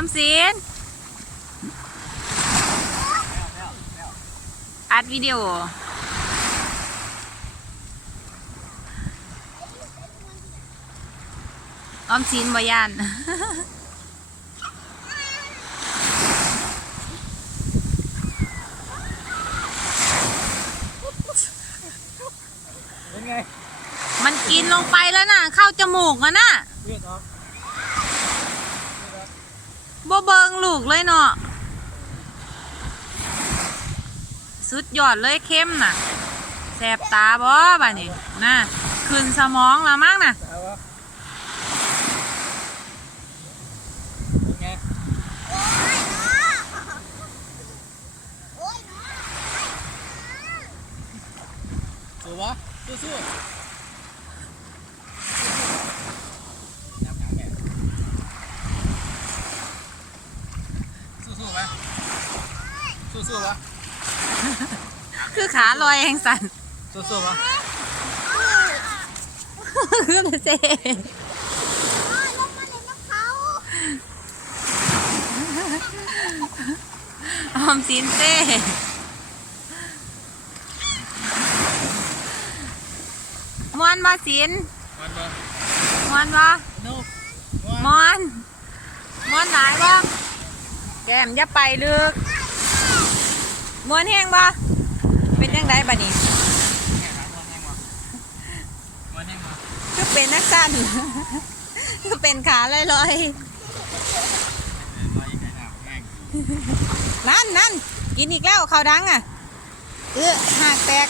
อมสินอัดวิดีโอออมสินบ่ย่านเป็นไงมันกินลงไปแล้วน่ะเข้าจมูกอ่ะน่ะบ่เบิงลูกเลยเนาะสุดยอดเลยเข้มน่ะแสบตาบ่บ่านี่น่ะขึ้นสมองแล้วมั้งน่ะเป็นไงสู้วะสู้สู้ไหมสู้วะคือขาลอยแหงสันสู้วะคือเจออมสินเต้มวนบ่สินมวนบ่มวนหลายบ่แก้มอย่าไปลึกมวนแห้งบ่เป็นจังไดบัดนี้คือเป็นนักสั่นคือเป็นขาลอยๆนั่นกินอีกแล้วเขาดังอ่ะหากแตก